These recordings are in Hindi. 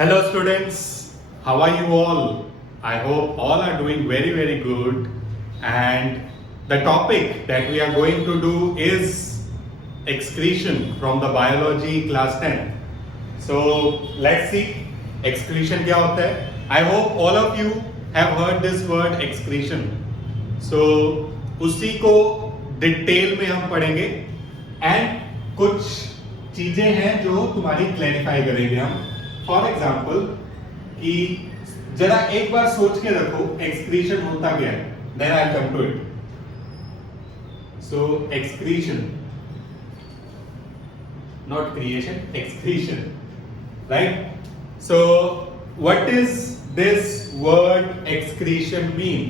Hello students, how are you all? I hope all are doing very good, and the topic that we are going to do is excretion from the biology class 10. So let's see excretion क्या होता है. I hope all of you have heard this word excretion. So उसी को डिटेल में हम पढ़ेंगे एंड कुछ चीजें हैं जो तुम्हारी क्लैरिफाई करेंगे हम. फॉर एग्जाम्पल कि जरा एक बार सोच के रखो एक्सक्रीशन होता क्या है, then I come to it. So excretion, not creation, excretion, right? So what is this word excretion mean?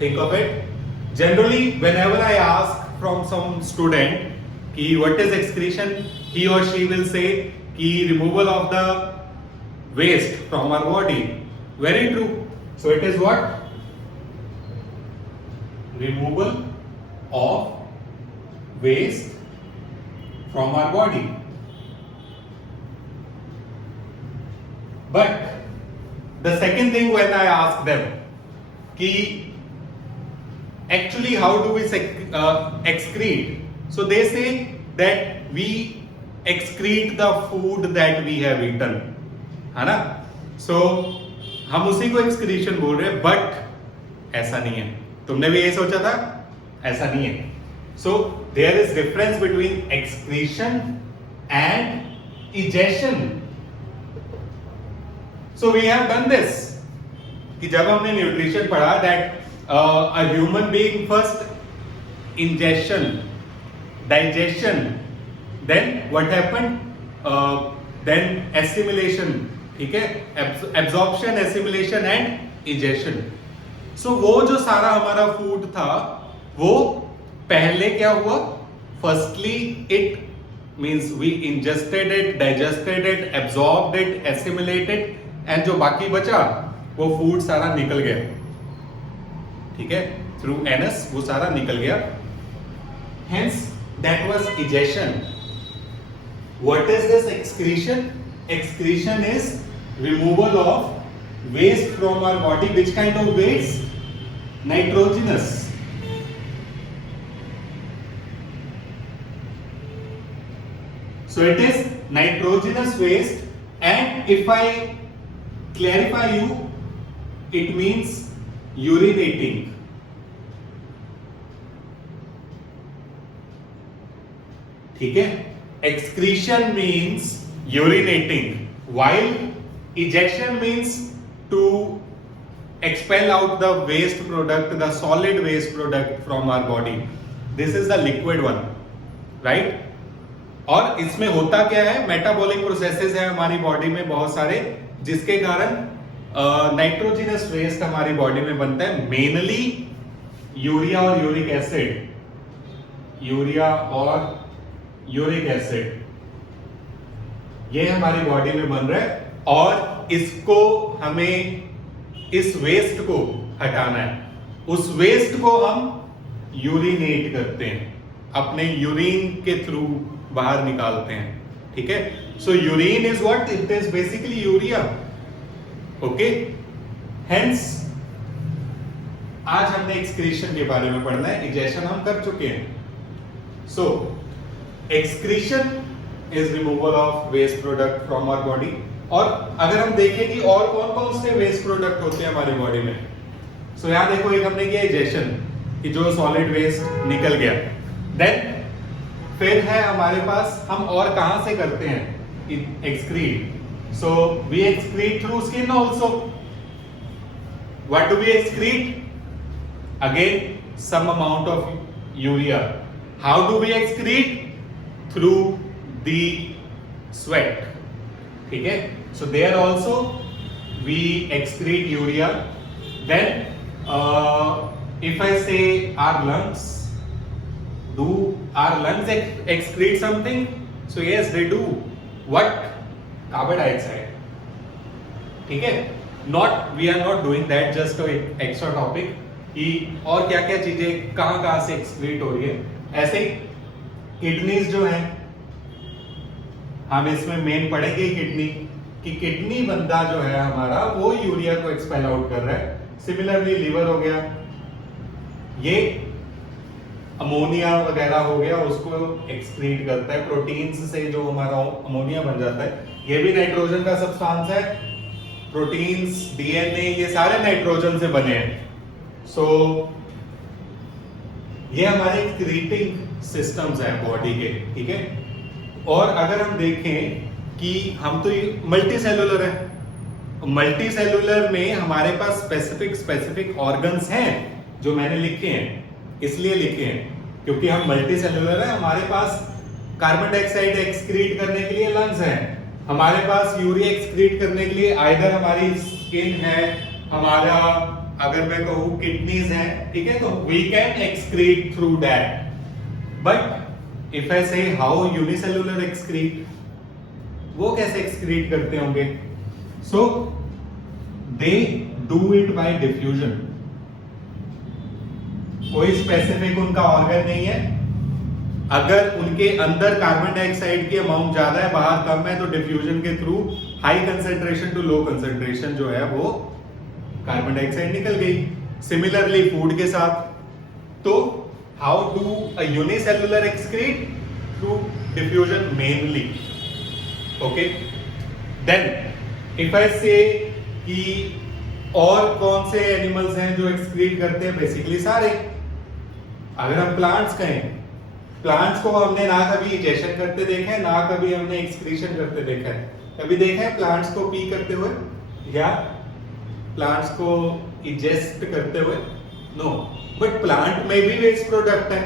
Think of it. Generally, whenever I ask from some student कि what is excretion, he or she will say कि removal of the waste from our body. Very true. So it is what? Removal of waste from our body. But the second thing when I ask them कि actually how do we excrete, so they say that we excrete the food that we have eaten, है ना? so हम उसी को excretion बोल रहे हैं, but ऐसा नहीं है. तुमने भी ये सोचा था? ऐसा नहीं है. so there is difference between excretion and egestion. so we have done this कि जब हमने न्यूट्रिशन पढ़ा that a human being first ingestion, digestion, then what happened, then assimilation, ठीक है, absorption, assimilation and egestion. so वो जो सारा हमारा फूड था वो पहले क्या हुआ? firstly it means we ingested it, digested it, absorbed it, assimilated, and जो बाकी बचा वो फूड सारा निकल गया, ठीक है, थ्रू एनस वो सारा निकल गया. Hence that was egestion. What is this excretion? Excretion is removal of waste from our body. Which kind of waste? Nitrogenous. so it is nitrogenous waste, and if I clarify you, it means urinating. ठीक है, excretion means urinating, while ejection means to expel out the waste product, the solid waste product from our body. This is the liquid one, right? और इसमें होता क्या है? मेटाबॉलिक प्रोसेसेस है हमारी बॉडी में बहुत सारे, जिसके कारण नाइट्रोजनस वेस्ट हमारी बॉडी में बनता है. मेनली यूरिया और यूरिक एसिड, यूरिया और यूरिक एसिड, ये हमारी बॉडी में बन रहा है, और इसको हमें, इस वेस्ट को हटाना है. उस वेस्ट को हम यूरिनेट करते हैं, अपने यूरिन के थ्रू बाहर निकालते हैं, ठीक है. So urine is what? It is basically urea. Okay, hence आज हमने एक्सक्रीशन के बारे में पढ़ना है. इजेशन हम कर चुके हैं. So excretion is removal of waste product from our body. और अगर हम देखें कि और कौन कौन से वेस्ट प्रोडक्ट होते हैं हमारी बॉडी में, सो यहां देखो, एक हमने किया इजेशन कि जो सॉलिड वेस्ट निकल गया. देन फिर है हमारे पास, हम और कहां से करते हैं excrete? So we excrete through skin also. What do we excrete? Again, some amount of urea. How do we excrete? Through the sweat. ठीक है? So there also we excrete urea. Then, if I say our lungs, do our lungs excrete something? So yes, they do. What? Carbon dioxide, ठीक है. Not, we are not doing that, just extra topic कि और क्या क्या चीजें कहां से एक्सक्रीट हो रही है. ऐसे किडनीज जो है, हम इसमें मेन पढ़ेंगे किडनी, कि किडनी बंदा जो है हमारा वो यूरिया को एक्सपेल आउट कर रहा है, सिमिलरली लीवर हो गया, ये अमोनिया वगैरह हो गया उसको एक्सक्रीट करता है, प्रोटीन्स से जो हमारा अमोनिया बन जाता है, ये भी नाइट्रोजन का सब्सटेंस है, प्रोटीन्स, डीएनए, ये सारे नाइट्रोजन से बने हैं। सो ये हमारे एक्सक्रीटिंग सिस्टम्स हैं बॉडी के, ठीक है। और अगर हम देखें कि हम तो मल्टी सेलुलर है, मल्टी सेलुलर में हमारे पास स्पेसिफिक ऑर्गन्स हैं जो मैंने लिखे हैं, इसलिए लिखे हैं क्योंकि हम मल्टी सेलुलर है, हमारे पास कार्बन डाइऑक्साइड एक्सक्रीट करने के लिए लंग्स हैं, हमारे पास यूरिया एक्सक्रीट करने के लिए आइदर हमारी स्किन है, हमारा अगर मैं कहूं किडनीज है, ठीक है, तो we can excrete through that. But if I say how unicellular excrete, वो कैसे एक्सक्रीट करते होंगे? So they do it by diffusion. कोई स्पेसिफिक उनका ऑर्गन नहीं है, अगर उनके अंदर कार्बन डाइऑक्साइड की अमाउंट ज्यादा है, बाहर कम है, तो डिफ्यूजन के through high concentration to low concentration जो है वो कार्बन डाइऑक्साइड निकल गई। सिमिलरली फूड के साथ, तो how do a unicellular excrete? Through diffusion mainly. Okay, then if I say कि और कौन से एनिमल्स हैं जो एक्सक्रीट करते हैं? बेसिकली सारे। अगर हम प्लांट्स कहें, प्लांट्स को हमने ना कभी इजेक्शन करते देखा है, ना कभी हमने एक्सक्रीशन करते देखा है। कभी देखा है प्लांट्स को पी करते हुए या प्लांट्स को इजेस्ट करते हुए? नो। बट प्लांट में भी वेस्ट प्रोडक्ट है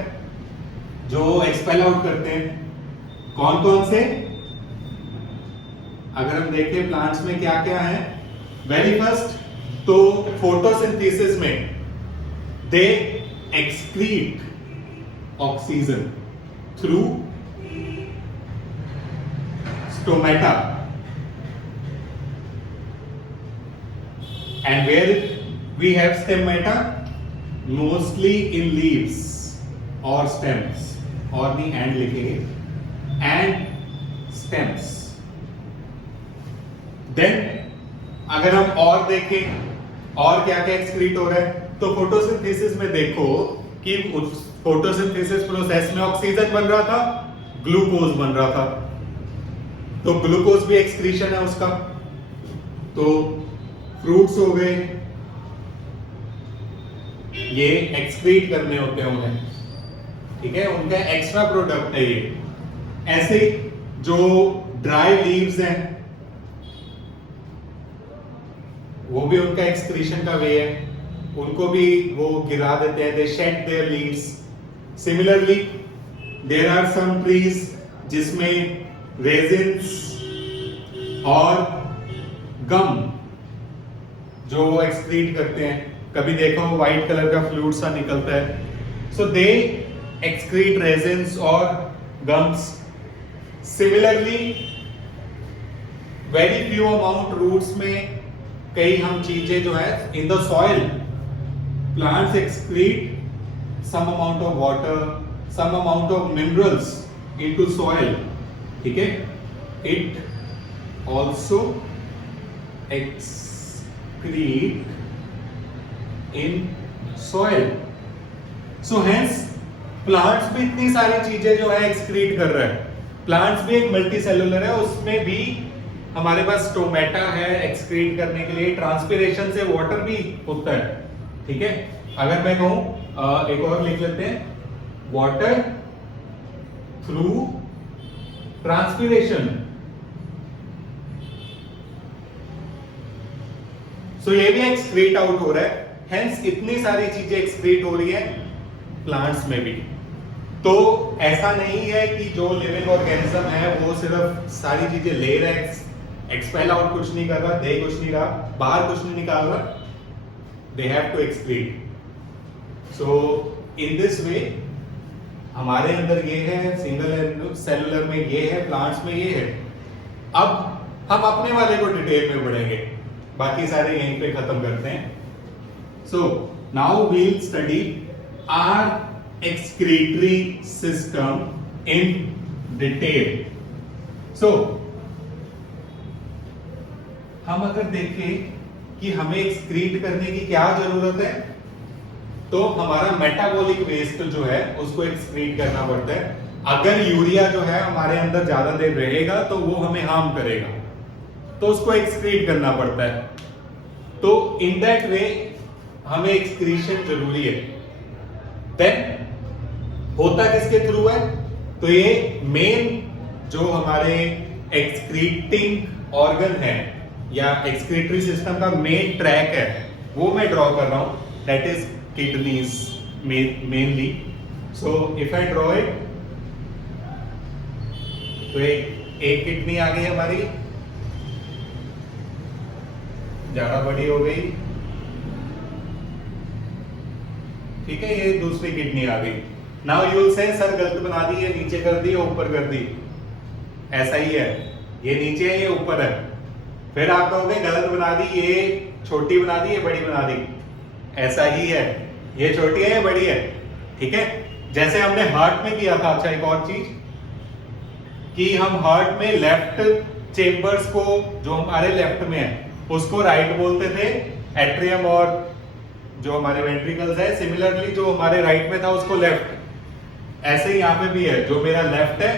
जो एक्सपेल आउट करते हैं। कौन कौन से? अगर हम देखें प्लांट्स में क्या क्या है, वेरी फर्स्ट तो फोटोसिंथेसिस में दे excrete oxygen through stomata, and where we have stomata? Mostly in leaves or stems, और नहीं and लिखेंगे, and stems. Then अगर हम और देखें और क्या क्या एक्सक्रीट हो रहा है, तो फोटोसिंथेसिस में देखो कि फोटोसिंथेसिस प्रोसेस में ऑक्सीजन बन रहा था, ग्लूकोज बन रहा था, तो ग्लूकोज भी एक्सक्रीशन है उसका। तो फ्रूट्स हो गए, ये एक्सक्रीट करने होते हैं उन्हें, ठीक है, उनका एक्स्ट्रा प्रोडक्ट है ये। ऐसे जो ड्राई लीव्स हैं वो भी उनका एक्सक्रीशन का वे है, उनको भी वो गिरा देते हैं, they shed their leaves. Similarly there are some trees जिसमें रेजिन्स और गम जो एक्सक्रीट करते हैं, कभी देखो व्हाइट कलर का फ्लूइड सा निकलता है, सो दे एक्सक्रीट रेजिन्स और gums. Similarly very few amount roots में कई हम चीजें जो है in the soil, plants excrete some amount of water, some amount of minerals into soil, ठीक है, it also excrete in soil. So hence plants भी इतनी सारी चीजें जो है एक्सक्रीट कर रहा है। प्लांट्स भी एक मल्टी सेलुलर है, उसमें भी हमारे पास स्टोमेटा है एक्सक्रीट करने के लिए, ट्रांसपिरेशन से वाटर भी होता है, ठीक है। अगर मैं कहूं एक और लिख लेते हैं, वाटर थ्रू ट्रांसपिरेशन। तो ये भी एक्सक्रीट आउट हो रहा है, हेंस इतनी सारी चीजें एक्सक्रीट हो रही है प्लांट्स में भी। तो ऐसा नहीं है कि जो लिविंग ऑर्गेनिज्म है वो सिर्फ सारी चीजें ले रहा है, एक्सपेल आउट कुछ नहीं कर रहा, दे कुछ नहीं रहा, बाहर कुछ नहीं निकाल रहा, they have to excrete. So in this way हमारे अंदर ये है, सिंगल सेलुलर में ये है, प्लांट्स में ये है। अब हम अपने वाले को डिटेल में बढ़ेंगे, बाकी सारे यहीं पे खत्म करते हैं। So now we'll study our excretory system in detail. So हम अगर देखें कि हमें एक्सक्रीट करने की क्या जरूरत है, तो हमारा मेटाबॉलिक वेस्ट जो है उसको एक्सक्रीट करना पड़ता है। अगर यूरिया जो है हमारे अंदर ज्यादा देर रहेगा तो वो हमें हार्म करेगा, तो उसको एक्सक्रीट करना पड़ता है। तो इन दैट वे हमें एक्सक्रीशन जरूरी है। देन होता किसके थ्रू है, तो ये मेन जो हमारे एक्सक्रीटिंग ऑर्गन है या एक्सक्रीटरी सिस्टम का मेन ट्रैक है वो मैं ड्रॉ कर रहा हूं, that is kidneys mainly. So if I draw it, तो एक किडनी आ गई हमारी, ज्यादा बड़ी हो गई, ठीक है, ये दूसरी किडनी आ गई। नाउ यू विल से सर गलत बना दी, ये नीचे कर दी, ऊपर कर दी। ऐसा ही है, ये नीचे है, ये ऊपर है। फिर आप कहोगे गलत बना दी, ये छोटी बना दी, ये बड़ी बना दी। ऐसा ही है, ये छोटी है, ये बड़ी है, ठीक है। जैसे हमने हार्ट में किया था। अच्छा, एक और चीज कि हम हार्ट में लेफ्ट चेम्बर्स को, जो हमारे लेफ्ट में है, उसको राइट बोलते थे, एट्रियम, और जो हमारे वेंट्रिकल्स है सिमिलरली जो हमारे राइट में था उसको लेफ्ट। ऐसे ही यहाँ पे भी है, जो मेरा लेफ्ट है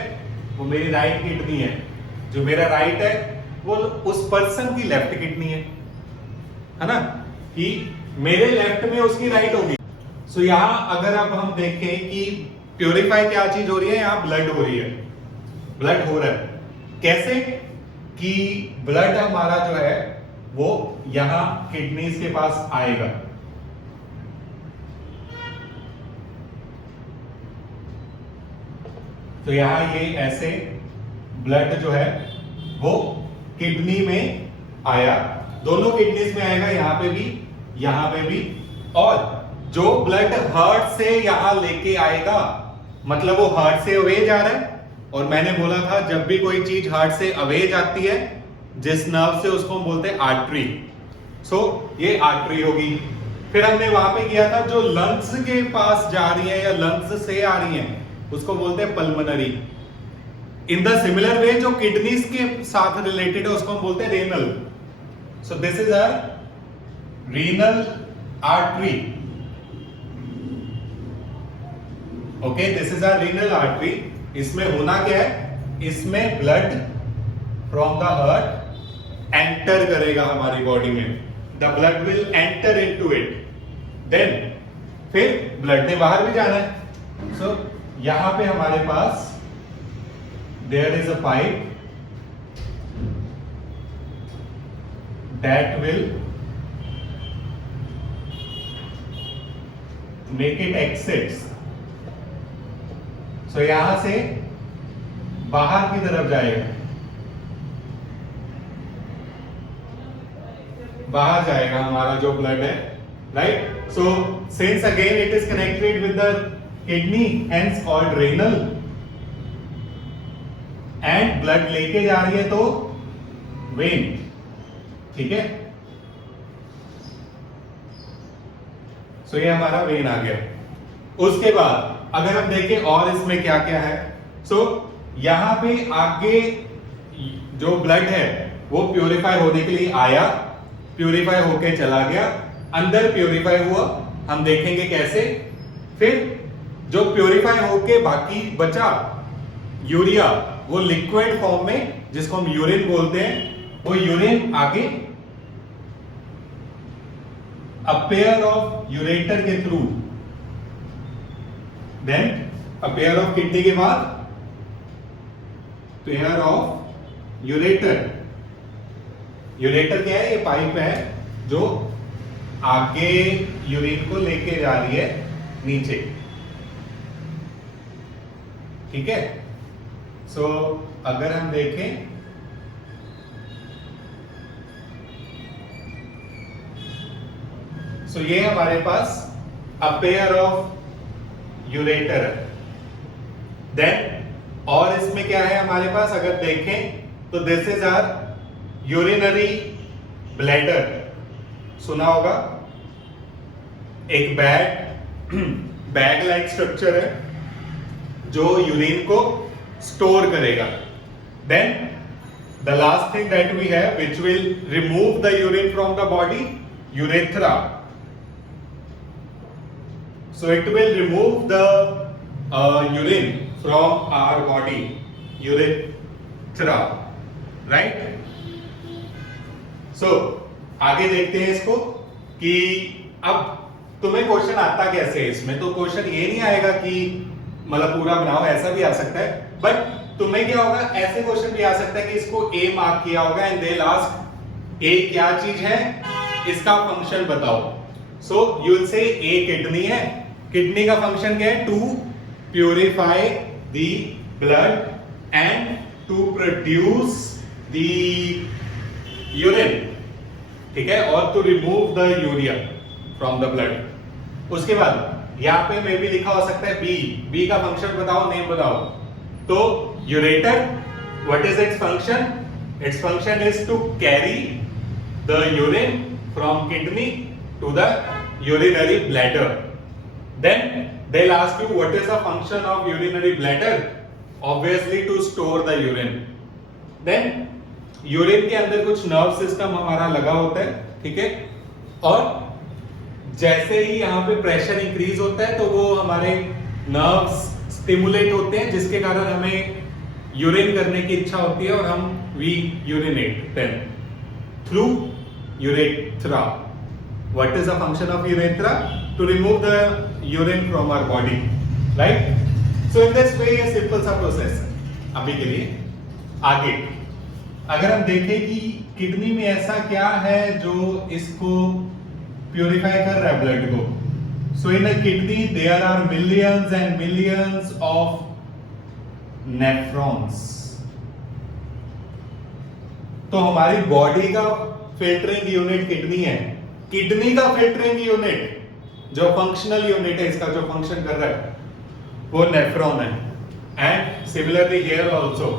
वो मेरी राइट किडनी है, जो मेरा राइट है वो उस पर्सन की लेफ्ट किडनी है ना, कि मेरे लेफ्ट में उसकी राइट होगी। सो यहाँ अगर अब हम देखें कि प्योरीफाई क्या चीज हो रही है, यहाँ ब्लड हो रही है, ब्लड हो रहा है। कैसे कि ब्लड हमारा जो है वो यहां किडनीज के पास आएगा, तो यहां ये ऐसे ब्लड जो है वो किडनी में आया, दोनों किडनीज में आएगा, यहां पे भी। और जो ब्लड हार्ट से यहां लेके आएगा, मतलब वो हार्ट से अवे जा रहा है। और मैंने बोला था जब भी कोई चीज हार्ट से अवे जाती है, जिस नर्व से, उसको हम बोलते हैं आर्टरी। सो ये आर्टरी होगी। फिर हमने वहां पे किया था जो लंग्स के पास जा रही है या लंग्स से आ रही है, उसको बोलते हैं pulmonary. In the similar way जो किडनीज के साथ रिलेटेड है उसको हम बोलते हैं renal. So this is a renal artery. Okay, this is a renal artery. इसमें होना क्या है, इसमें blood from the heart enter करेगा हमारी बॉडी में, the blood will enter into it. Then फिर ब्लड ने बाहर भी जाना है। सो यहां पे हमारे पास there is a pipe that will make it exits. So यहां से बाहर की तरफ जाएगा, बाहर जाएगा हमारा जो ब्लड है, right. So since again it is connected with the kidney, hence called renal, and blood लेके जा रही है तो वेन, ठीक है। सो ये हमारा वेन आ गया। उसके बाद अगर हम देखें और इसमें क्या क्या है, सो यहां पे आगे जो ब्लड है वो प्यूरिफाई होने के लिए आया, प्यूरिफाई होके चला गया, अंदर प्यूरिफाई हुआ, हम देखेंगे कैसे। फिर जो प्यूरिफाई होके बाकी बचा यूरिया, वो लिक्विड फॉर्म में, जिसको हम यूरिन बोलते हैं, वो यूरिन आगे अ पेयर ऑफ यूरेटर के थ्रू, then a pair of kidney के बाद पेयर ऑफ यूरेटर। यूरेटर क्या है, ये पाइप है जो आगे यूरिन को लेके जा रही है नीचे, ठीक है। सो अगर हम देखें, सो ये हमारे पास अ पेयर ऑफ यूरेटर है। देन और इसमें क्या है हमारे पास, अगर देखें तो this is our urinary bladder. सुना होगा, एक बैग लाइक स्ट्रक्चर है जो यूरिन को स्टोर करेगा। Then The last thing that we have which will remove the urine from the body, urethra. So it will remove the urine from our body, urethra, right? So आगे देखते हैं इसको कि अब तुम्हें क्वेश्चन आता कैसे है इसमें। तो क्वेश्चन ये नहीं आएगा कि मतलब पूरा बनाओ, ऐसा भी आ सकता है, बट तुम्हें क्या होगा, ऐसे क्वेश्चन भी आ सकता है कि इसको ए मार्क किया होगा एंड दे आस्क ए क्या चीज है, इसका फंक्शन बताओ। सो you will say a kidney है, किडनी का फंक्शन क्या है, to purify the blood and to produce the urine, ठीक है, और to remove the urea from the blood. उसके बाद यहां पे मे भी लिखा हो सकता है बी, बी का फंक्शन बताओ, नेम बताओ। तो ureter, what is its function, its function is to carry the urine from kidney to the urinary bladder. Then they'll ask you what is the function of urinary bladder, obviously to store the urine. Then urine के अंदर कुछ नर्व सिस्टम हमारा लगा होता है, ठीक है, और जैसे ही यहाँ पे प्रेशर इंक्रीज होता है तो वो हमारे नर्व्स स्टिमुलेट होते हैं, जिसके कारण हमें यूरिन करने की इच्छा होती है और हम we urinate then through urethra. What is the function of urethra? To remove the urine from our body, right? So in this way a simple सा process है। अभी के लिए आगे अगर हम देखें कि किडनी में ऐसा क्या है जो इसको प्यूरिफाई कर रहा है ब्लड को। So in a kidney there are millions and millions of nephrons। तो हमारी बॉडी का फिल्टरिंग यूनिट किडनी है, किडनी का फिल्टरिंग यूनिट जो फंक्शनल यूनिट है, इसका जो फंक्शन कर रहा है वो नेफ्रॉन है। एंड सिमिलरली हियर आल्सो,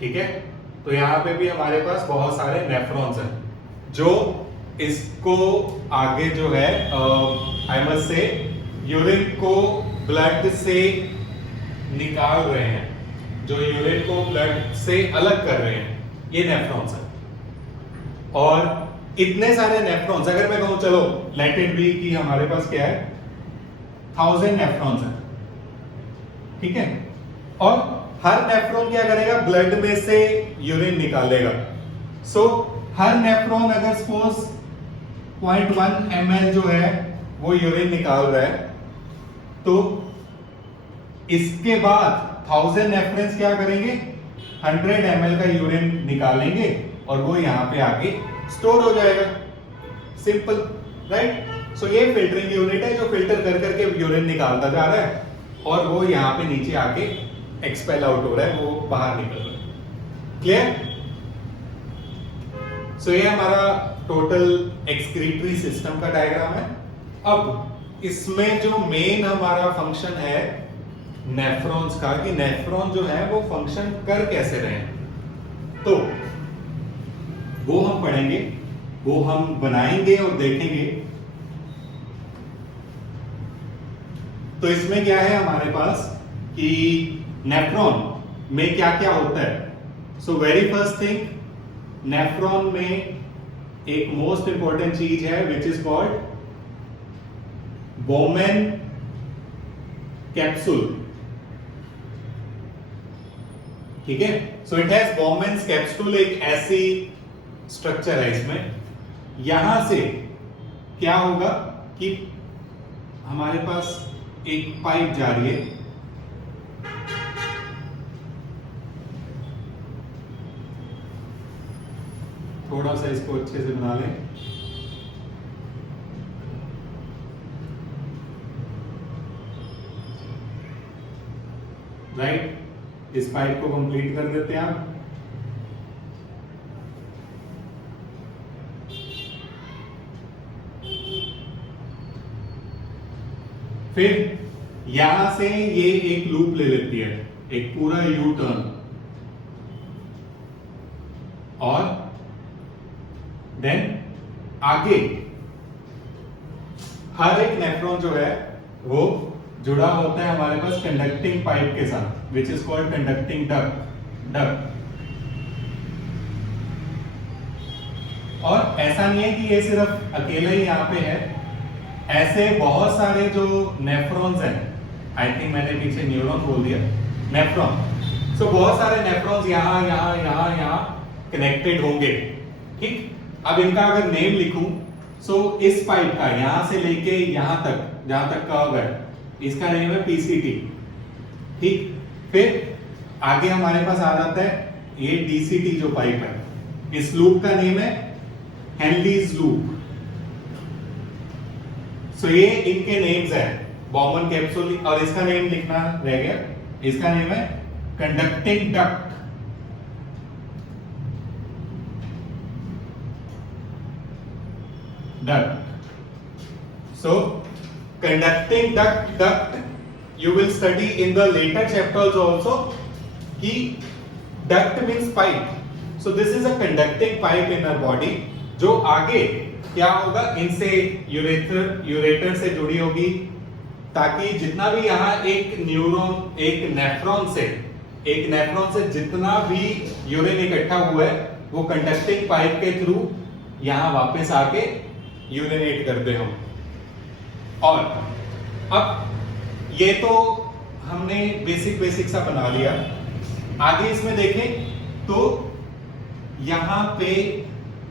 ठीक है, तो यहां पे भी हमारे पास बहुत सारे नेफ्रॉन्स हैं जो इसको आगे जो है आई मस्ट से यूरिन को ब्लड से निकाल रहे हैं, जो यूरिन को ब्लड से अलग कर रहे हैं, ये नेफ्रॉन्स हैं। और इतने सारे नेफ्रॉन्स, अगर मैं कहूं चलो लेट इट बी कि हमारे पास क्या है 1000 नेफ्रॉन्स हैं, ठीक है, और हर नेफ्रॉन क्या करेगा, ब्लड में से यूरिन निकालेगा। सो हर नेफ्रॉन अगर सपोज 0.1 ml जो है वो यूरिन निकाल रहा है, तो इसके बाद 1000 नेफ्रॉन्स क्या करेंगे, 100 ml का यूरिन निकालेंगे और वो यहाँ पे आके स्टोर हो जाएगा। Simple, right. सो ये फिल्टरिंग यूनिट है जो फिल्टर कर करके यूरिन निकालता जा रहा है और वो यहाँ पे नीचे आके एक्सपेल आउट हो रहा है, वो बाहर निकल रहा है। क्लियर? सो ये हमारा टोटल एक्सक्रीटरी सिस्टम का डायग्राम है। अब इसमें जो मेन हमारा फंक्शन है नेफ्रॉन्स का, कि नेफ्रॉन जो है वो फंक्शन कर कैसे रहे हैं, तो वो हम पढ़ेंगे, वो हम बनाएंगे और देखेंगे। तो इसमें क्या है हमारे पास कि नेफ्रॉन में क्या क्या होता है। So very first thing, nephron में एक मोस्ट इंपॉर्टेंट चीज है which is called Bowman capsule, ठीक है। So it has Bowman's capsule, एक ऐसी स्ट्रक्चर है इसमें। यहां से क्या होगा कि हमारे पास एक पाइप जा रही है, थोड़ा सा इसको अच्छे से बना लें। राइट, इस पाइप को कंप्लीट कर देते हैं आप। फिर यहां से ये एक लूप ले लेती है, एक पूरा यू टर्न, और देन आगे हर एक नेफ्रॉन जो है वो जुड़ा होता है हमारे पास कंडक्टिंग पाइप के साथ, which is called conducting duct. और ऐसा नहीं है कि ये सिर्फ अकेला ही यहाँ पे है, ऐसे बहुत सारे जो नेफ्रॉन्स हैं, आई थिंक मैंने पीछे न्यूरॉन बोल दिया, नेफ्रॉन। सो बहुत सारे नेफ्रॉन्स यहाँ यहाँ यहाँ यहाँ कनेक्टेड होंगे, ठीक। अब इनका अगर नेम लिखूं, सो इस पाइप का यहां से लेके यहां तक, जहां तक का होगा, इसका नेम है पीसीटी, ठीक। फिर आगे हमारे पास आ जाता है ये डीसीटी जो पाइप है, इस लूप का नेम है हेनलीज लूप। सो ये इनके नेम्स हैं, बॉमन कैप्सूल, और इसका नेम लिखना रह गया, इसका नेम है conducting duct. So conducting duct you will study in the later chapters also, कि duct means pipe. So this is a conducting pipe in our body, जो आगे क्या होगा, इनसे यूरेटर से जुड़ी होगी, ताकि जितना भी यहाँ एक न्यूरॉन, एक नेफ्रॉन से जितना भी यूरिन इकट्ठा हुआ है, वो कंडक्टिंग पाइप के थ्रू यहाँ वापस आके यूरिनेट करते हम। और अब ये तो हमने बेसिक सा बना लिया। आगे इसमें देखें तो यहाँ पे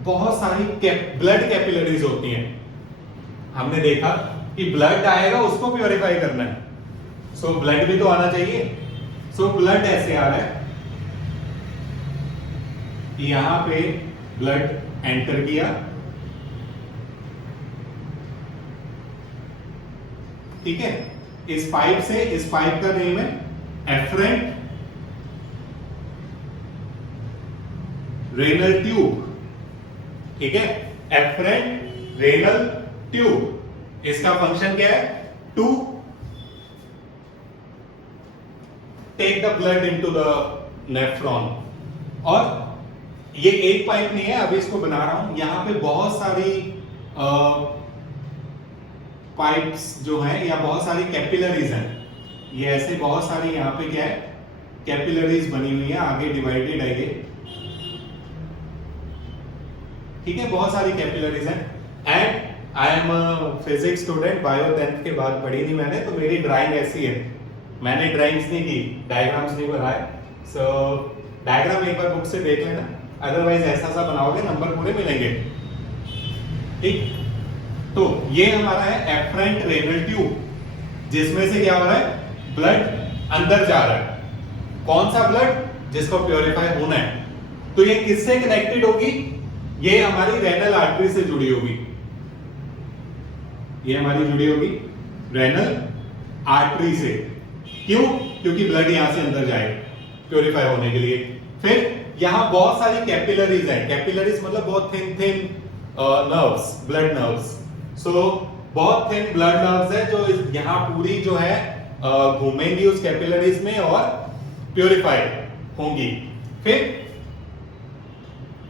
बहुत सारी ब्लड कैपिलरीज होती हैं। हमने देखा कि ब्लड आएगा, उसको प्योरीफाई करना है, सो ब्लड भी तो आना चाहिए। सो ब्लड ऐसे आ रहा है, यहां पे ब्लड एंटर किया, ठीक है, इस पाइप से, इस पाइप का नेम है एफरेंट रेनल ट्यूब, ठीक है, एफरेंट रेनल ट्यूब। इसका फंक्शन क्या है, to take the blood into the nephron. और ये एक पाइप नहीं है, अभी इसको बना रहा हूं, यहां पे बहुत सारी पाइप्स जो हैं, या बहुत सारी कैपिलरीज हैं, ये ऐसे बहुत सारी यहाँ पे क्या है, कैपिलरीज बनी हुई है, आगे डिवाइडेड है ये, ठीक है, बहुत सारी कैपिलरीज हैं। And I am physics student, bio 10th के बाद पढ़ी नहीं मैंने, तो मेरी ड्राइंग ऐसी है, मैंने ड्राइंग्स नहीं की, डायग्राम्स नहीं बनाए। सो डायग्राम एक बार बुक से देख लेना, अदरवाइज ऐसा सा बनाओगे नंबर पूरे मिलेंगे, ठीक। तो ये हमारा है एफरेंट रेनल ट्यूब, जिसमें से क्या हो रहा है, ब्लड अंदर जा रहा है। कौन सा ब्लड, जिसको प्योरीफाई होना है। तो ये किससे कनेक्टेड होगी, ये हमारी रेनल आर्टरी से जुड़ी होगी, ये हमारी जुड़ी होगी रेनल आर्टरी से। क्यों, क्योंकि ब्लड यहां से अंदर जाएगा प्योरीफाई होने के लिए। फिर यहां बहुत सारी कैपिलरीज हैं, कैपिलरीज मतलब बहुत थिन नर्व्स, ब्लड नर्व्स। सो बहुत थिन ब्लड नर्व्स है, जो यहां पूरी जो है घूमेंगी उस कैपिलरीज में और प्योरीफाई होंगी। फिर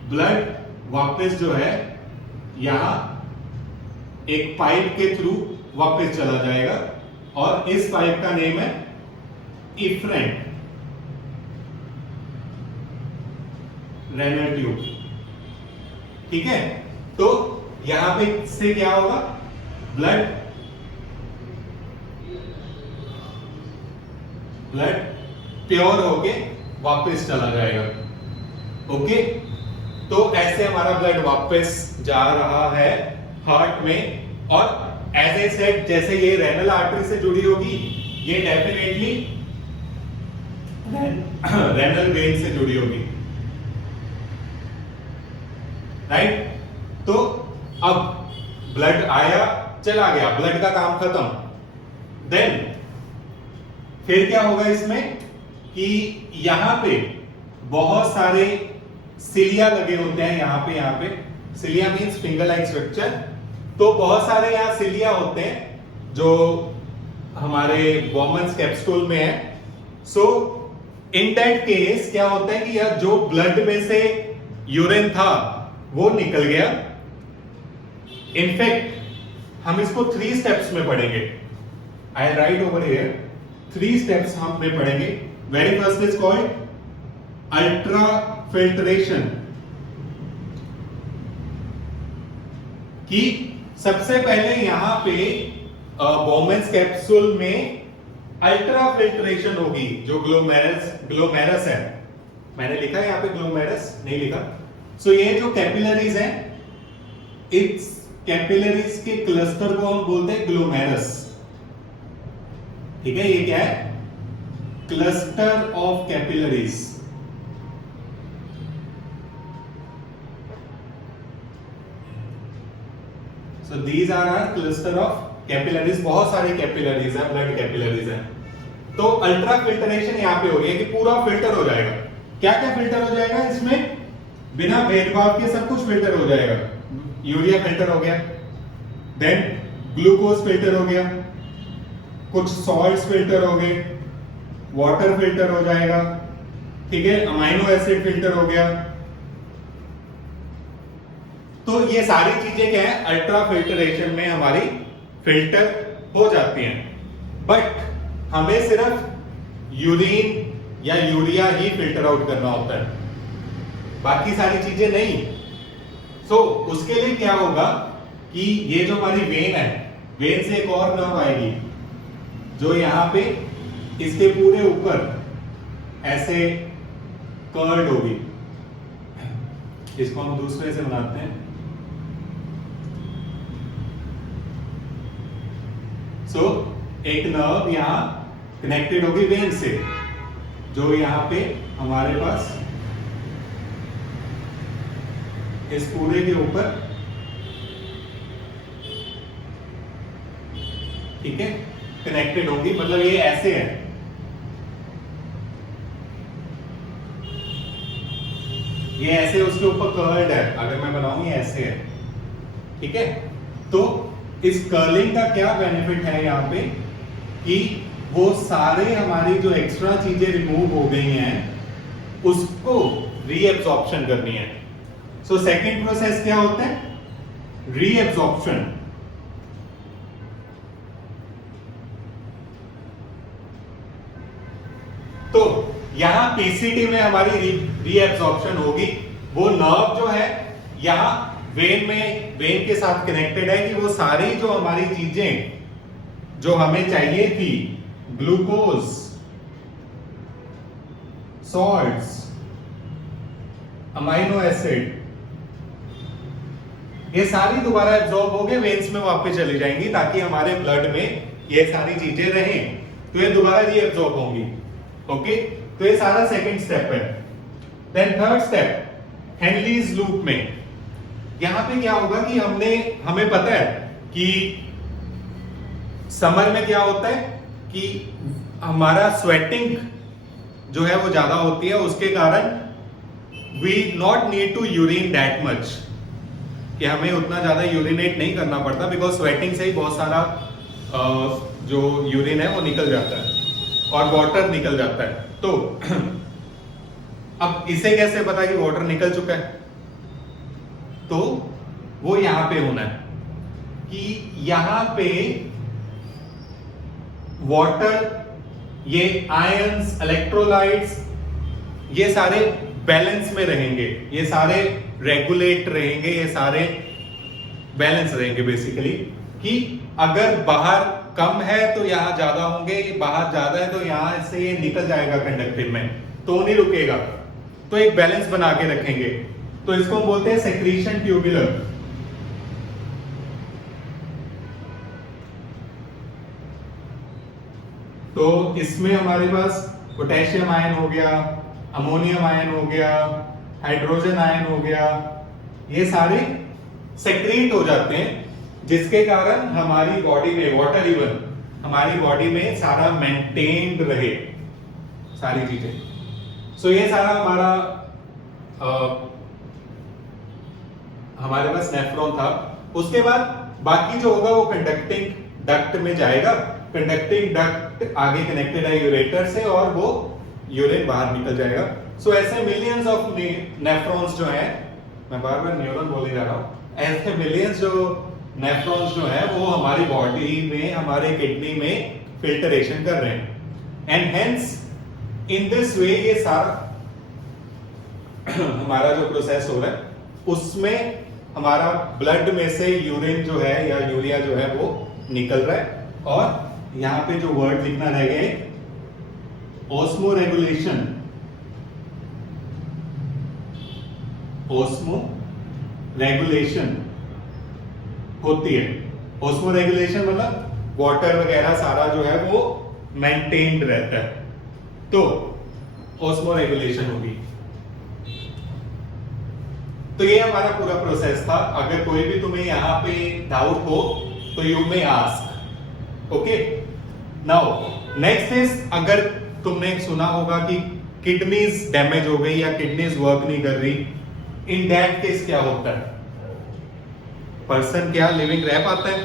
ब्लड वापस जो है यहां एक पाइप के थ्रू वापस चला जाएगा, और इस पाइप का नेम है इफरेंट रेनल ट्यूब, ठीक है। तो यहां पे से क्या होगा, ब्लड प्योर होके वापस चला जाएगा, ओके। तो ऐसे हमारा ब्लड वापस जा रहा है हार्ट में। और एज ए सेड, जैसे ये रेनल आर्टरी से जुड़ी होगी, ये डेफिनेटली रेनल वेन से जुड़ी होगी, राइट। तो अब ब्लड आया, चला गया, ब्लड का काम खत्म। देन फिर क्या होगा इसमें कि यहां पे बहुत सारे सिलिया लगे होते हैं, यहां पे cilia means finger like structure. तो बहुत सारे यहां सिलिया होते हैं जो हमारे बॉमन्स कैप्सूल में है। सो इन दैट केस क्या होता है कि यह जो ब्लड में से यूरिन था वो निकल गया। इनफैक्ट हम इसको 3 स्टेप्स में पढ़ेंगे, आई राइट ओवर हियर 3 स्टेप्स हम पे पढ़ेंगे. Very first is called ultra filtration. कि सबसे पहले यहां पे बोमेंस कैप्सूल में अल्ट्रा फिल्ट्रेशन होगी. जो ग्लोमेरस है, मैंने लिखा है यहां पे ग्लोमेरस, नहीं लिखा. सो ये जो कैपिलरीज हैं, इस कैपिलरीज के क्लस्टर को हम बोलते हैं ग्लोमेरस. ठीक है, ये क्या है? Cluster of capillaries. So these are are cluster of capillaries. बहुत सारे कैपिलरीज हैं, ब्लड कैपिलरीज हैं. तो अल्ट्रा फिल्ट्रेशन यहां पे हो रही है कि पूरा फिल्टर हो जाएगा. क्या क्या फिल्टर हो जाएगा इसमें? बिना भेदभाव के सब कुछ फिल्टर हो जाएगा. यूरिया फिल्टर हो गया, देन ग्लूकोज फिल्टर हो गया, कुछ सॉल्ट्स फिल्टर हो गए, वाटर फिल्टर हो जाएगा. ठीक है, अमाइनो एसिड फिल्टर हो गया. तो ये सारी चीजें क्या है? अल्ट्रा फिल्ट्रेशन में हमारी फिल्टर हो जाती हैं. बट हमें सिर्फ यूरिन या यूरिया ही फिल्टर आउट करना होता है, बाकी सारी चीजें नहीं. सो उसके लिए क्या होगा कि ये जो हमारी वेन है, वेन से एक और नर्व आएगी जो यहां पे इसके पूरे ऊपर ऐसे कर्ड होगी. इसको हम दूसरे से बनाते हैं. सो एक नर्व यहां कनेक्टेड होगी वेन से, जो यहां पे हमारे पास इस पूरे के ऊपर, ठीक है, कनेक्टेड होगी. मतलब ये ऐसे है, ये ऐसे उसके ऊपर कर्ल्ड है. अगर मैं बनाऊं, ये ऐसे है. ठीक है, तो इस कर्लिंग का क्या बेनिफिट है यहां पे कि वो सारे हमारी जो एक्स्ट्रा चीजें रिमूव हो गई हैं उसको रीएब्जॉर्प्शन करनी है. सो सेकंड प्रोसेस क्या होता है? रीएब्जॉर्प्शन. तो यहां पीसीटी में हमारी रीएब्जॉर्प्शन होगी. वो नर्व जो है यहां वेन के साथ कनेक्टेड है कि वो सारी जो हमारी चीजें जो हमें चाहिए थी, ग्लूकोज, सॉल्ट्स, अमाइनो एसिड, ये सारी दोबारा एब्जॉर्ब होके वेन्स में वापस चली जाएंगी ताकि हमारे ब्लड में ये सारी चीजें रहें. तो ये दोबारा रीएब्जॉर्ब होंगी. ओके, तो ये सारा सेकंड स्टेप है. देन थर्ड स्टेप, हेनलीज लूप में यहां पे क्या होगा कि हमें पता है कि समर में क्या होता है कि हमारा स्वेटिंग जो है वो ज्यादा होती है. उसके कारण we not need to urine that much, कि हमें उतना ज्यादा यूरिनेट नहीं करना पड़ता, बिकॉज स्वेटिंग से ही बहुत सारा जो यूरिन है वो निकल जाता है और वाटर निकल जाता है. तो अब इसे कैसे पता कि वाटर निकल चुका है? तो वो यहां पे होना है कि यहां पे वाटर, ये आयंस, इलेक्ट्रोलाइट्स, ये सारे बैलेंस में रहेंगे, ये सारे रेगुलेट रहेंगे, ये सारे बैलेंस रहेंगे. बेसिकली कि अगर बाहर कम है तो यहां ज्यादा होंगे, बाहर ज्यादा है तो यहां से ये निकल जाएगा कंडक्टिव में, तो नहीं रुकेगा. तो एक बैलेंस बना के रखेंगे. तो इसको हम बोलते हैं सेक्रीशन ट्यूबुलर. तो इसमें हमारे पास पोटेशियम आयन हो गया, अमोनियम आयन हो गया, हाइड्रोजन आयन हो गया, ये सारे सेक्रीट हो जाते हैं, जिसके कारण हमारी बॉडी में वाटर, इवन हमारी बॉडी में सारा मेंटेन्ड रहे सारी चीजें. सो ये सारा हमारे पास नेफ्रॉन था. उसके बाद बाकी जो होगा वो कंडक्टिंग डक्ट में जाएगा. कंडक्टिंग डक्ट आगे कनेक्टेड है यूरेटर से और वो यूरिन बाहर निकल जाएगा. सो ऐसे मिलियंस ऑफ नेफ्रॉन्स जो हैं, मैं बार बार न्यूरॉन बोले जा रहा हूं, ऐसे मिलियंस जो नेफ्रॉन्स जो है वो हमारी बॉडी में, हमारे किडनी में फिल्टरेशन कर रहे हैं, एंड हेंस इन दिस वे ये सारा हमारा जो प्रोसेस हो रहा है उसमें हमारा ब्लड में से यूरिन जो है या यूरिया जो है वो निकल रहा है, और यहां पे जो वर्ड लिखना रह गया ऑस्मो रेगुलेशन। ऑस्मो रेगुलेशन होती है। ऑस्मो रेगुलेशन मतलब वाटर वगैरह सारा जो है वो मेंटेन्ड रहता है, तो ऑस्मो रेगुलेशन होगी। तो ये हमारा पूरा प्रोसेस था। अगर कोई भी तुम्हें यहां पे डाउट हो तो you may ask. Okay, now next is, अगर तुमने सुना होगा कि किडनीज डैमेज हो गई या किडनीज वर्क नहीं कर रही, इन दैट केस क्या होता है? पर्सन क्या लिविंग रह पाता है?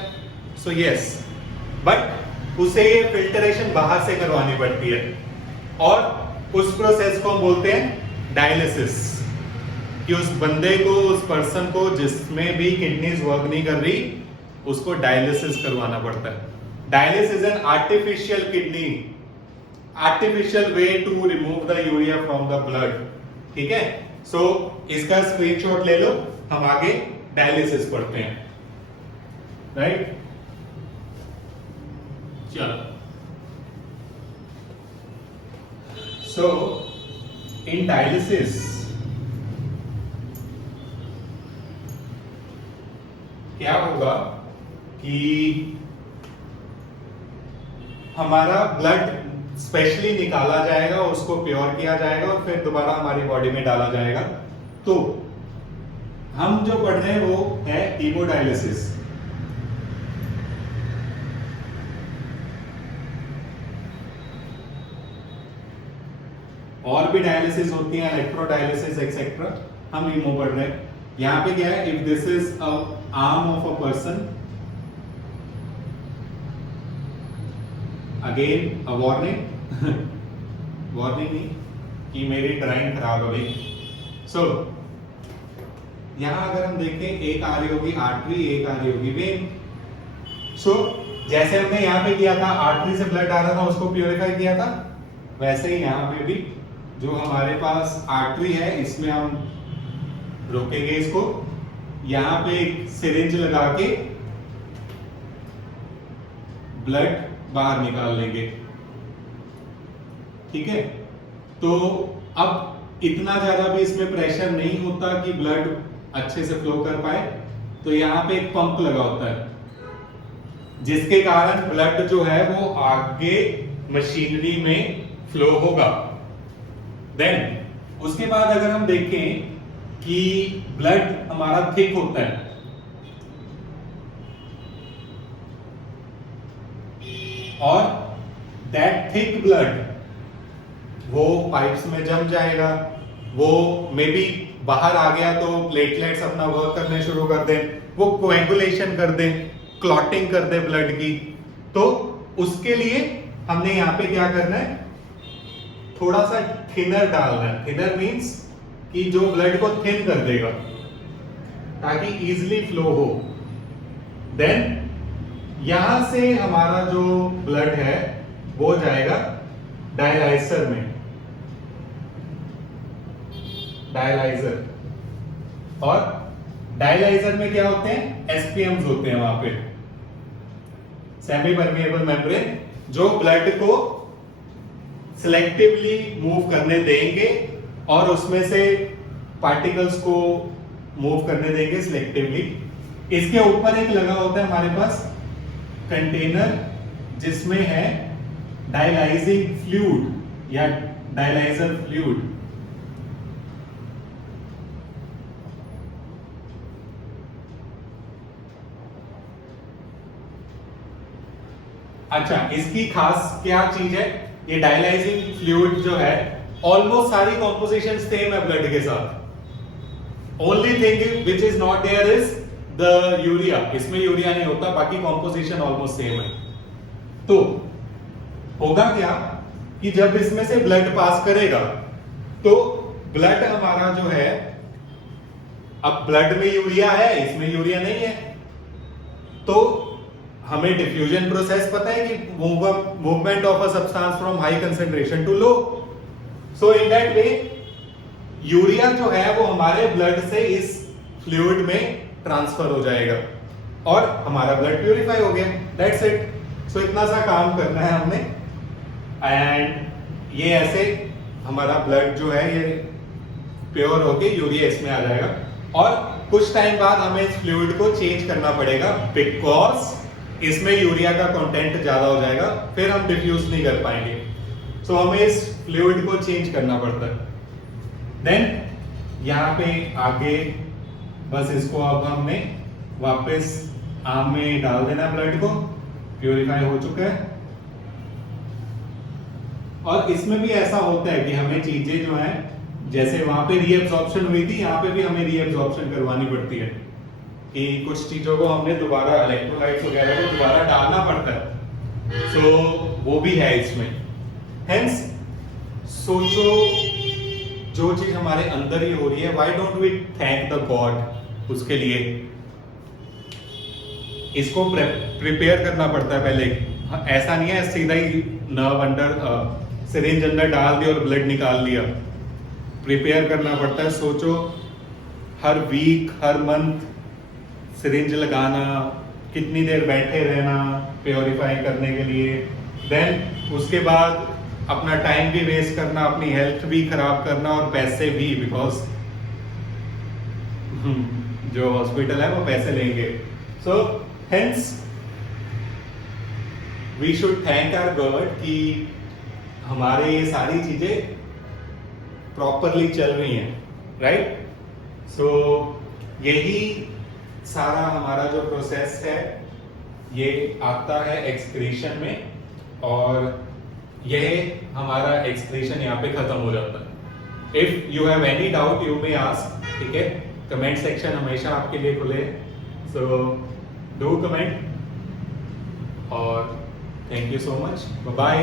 सो यस, बट उसे ये फिल्टरेशन बाहर से करवानी पड़ती है, और उस प्रोसेस को हम बोलते हैं डायलिसिस। कि उस बंदे को, उस पर्सन को जिसमें भी किडनीज वर्क नहीं कर रही, उसको डायलिसिस करवाना पड़ता है। Dialysis an artificial kidney, artificial way to remove the urea from the blood. ठीक है, सो इसका स्क्रीनशॉट ले लो, हम आगे डायलिसिस पढ़ते हैं। राइट, चलो। सो इन डायलिसिस क्या होगा कि हमारा ब्लड स्पेशली निकाला जाएगा, उसको प्योर किया जाएगा और फिर दोबारा हमारी बॉडी में डाला जाएगा। तो हम जो पढ़ रहे हैं वो है हीमोडायलिसिस। और भी डायलिसिस होती है, इलेक्ट्रोडायलिसिस एक्सेट्रा, हम हीमो पढ़ रहे हैं। यहां पे क्या है, if this is a arm of a person, again a warning warning नहीं कि मेरी ड्राइंग खराब हो गई। सो यहां अगर हम देखें, एक आ रही होगी आर्टरी, एक आ रही होगी वेन। सो जैसे हमने यहां पे किया था, आर्टरी से ब्लड आ रहा था, उसको प्योरीफाई किया था, वैसे ही यहां पे भी जो हमारे पास आर्टरी है, इसमें हम रोकेंगे इसको, यहां पे एक सिरिंज लगा के ब्लड बाहर निकाल लेंगे। ठीक है, तो अब इतना ज्यादा भी इसमें प्रेशर नहीं होता कि ब्लड अच्छे से फ्लो कर पाए, तो यहां पे एक पंप लगा होता है, जिसके कारण ब्लड जो है वो आगे मशीनरी में फ्लो होगा। देन उसके बाद अगर हम देखें कि ब्लड हमारा थिक होता है, और दैट थिक ब्लड वो पाइप्स में जम जाएगा, वो मे बी बाहर आ गया तो प्लेटलेट्स अपना वर्क करने शुरू कर दें, वो कोएगुलेशन कर दें, क्लॉटिंग कर दे ब्लड की। तो उसके लिए हमने यहां पे क्या करना है, थोड़ा सा थिनर डालना है। थिनर मींस कि जो ब्लड को थिन कर देगा ताकि इजीली फ्लो हो। देन यहां से हमारा जो ब्लड है वो जाएगा डायलाइजर में, डायलाइजर, और डायलाइजर में क्या होते हैं, एसपीएम्स होते हैं वहां पे, सेमी परमिएबल मेम्ब्रेन, जो ब्लड को सिलेक्टिवली मूव करने देंगे और उसमें से पार्टिकल्स को मूव करने देंगे सिलेक्टिवली। इसके ऊपर एक लगा होता है हमारे पास कंटेनर, जिसमें है डायलाइजिंग फ्लूइड या डायलाइजर फ्लूइड। अच्छा, इसकी खास क्या चीज है, ये डायलाइजिंग फ्लूइड जो है ऑलमोस्ट सारी कॉम्पोजिशन सेम है ब्लड के साथ। Only thing which is not there is the urea, इसमें यूरिया नहीं होता, बाकी कॉम्पोजिशन ऑलमोस्ट सेम है। तो होगा क्या कि जब इसमें से ब्लड पास करेगा तो ब्लड हमारा जो है, अब ब्लड में यूरिया है, इसमें यूरिया नहीं है, तो हमें डिफ्यूजन प्रोसेस पता है कि movement of a substance from high concentration to low. So in that way urea जो है वो हमारे ब्लड से इस फ्लूइड में ट्रांसफर हो जाएगा और हमारा ब्लड प्यूरिफाई हो गया। That's it. सो इतना सा काम करना है हमने एंड ये ऐसे हमारा ब्लड जो है ये प्योर होके यूरिया इसमें आ जाएगा और कुछ टाइम बाद हमें इस फ्लूइड को चेंज करना पड़ेगा बिकॉज इसमें यूरिया का कंटेंट ज्यादा हो जाएगा, फिर हम डिफ्यूज नहीं कर पाएंगे। सो हमें इस फ्लूइड को चेंज करना पड़ता है। देन यहाँ पे आगे बस इसको अब हमने वापस आम में डाल देना, ब्लड को प्यूरिफाई हो चुका है। और इसमें भी ऐसा होता है कि हमें चीजें जो है जैसे वहां पे रीएब्जॉर्प्शन हुई थी, यहाँ पे भी हमें रीएब्जॉर्प्शन करवानी पड़ती है कि कुछ चीजों को हमने दोबारा इलेक्ट्रोलाइट्स वगैरह को दोबारा डालना पड़ता है। सो वो भी है इसमें। हेंस सोचो जो चीज हमारे अंदर ही हो रही है, why don't we thank the god उसके लिए। इसको प्रिपेयर करना पड़ता है पहले। ऐसा नहीं है सीधा ही नर्व अंडर सिरिंज अंदर डाल दिया और ब्लड निकाल लिया। प्रिपेयर करना पड़ता है। सोचो हर वीक हर मंथ सिरिंज लगाना, कितनी देर बैठे रहना प्योरीफाई करने के लिए, देन उसके बाद अपना टाइम भी वेस्ट करना, अपनी हेल्थ भी खराब करना और पैसे भी, बिकॉज जो हॉस्पिटल है वो पैसे लेंगे। So hence we should thank our god कि हमारे ये सारी चीजें प्रॉपरली चल रही हैं, राइट। सो यही सारा हमारा जो प्रोसेस है ये आता है एक्सक्रीशन में और यह हमारा एक्सक्रीशन यहाँ पे खत्म हो जाता है। If you have any doubt you may ask, ठीक है। कमेंट सेक्शन हमेशा आपके लिए खुले है, सो डू कमेंट और thank you so much, bye bye.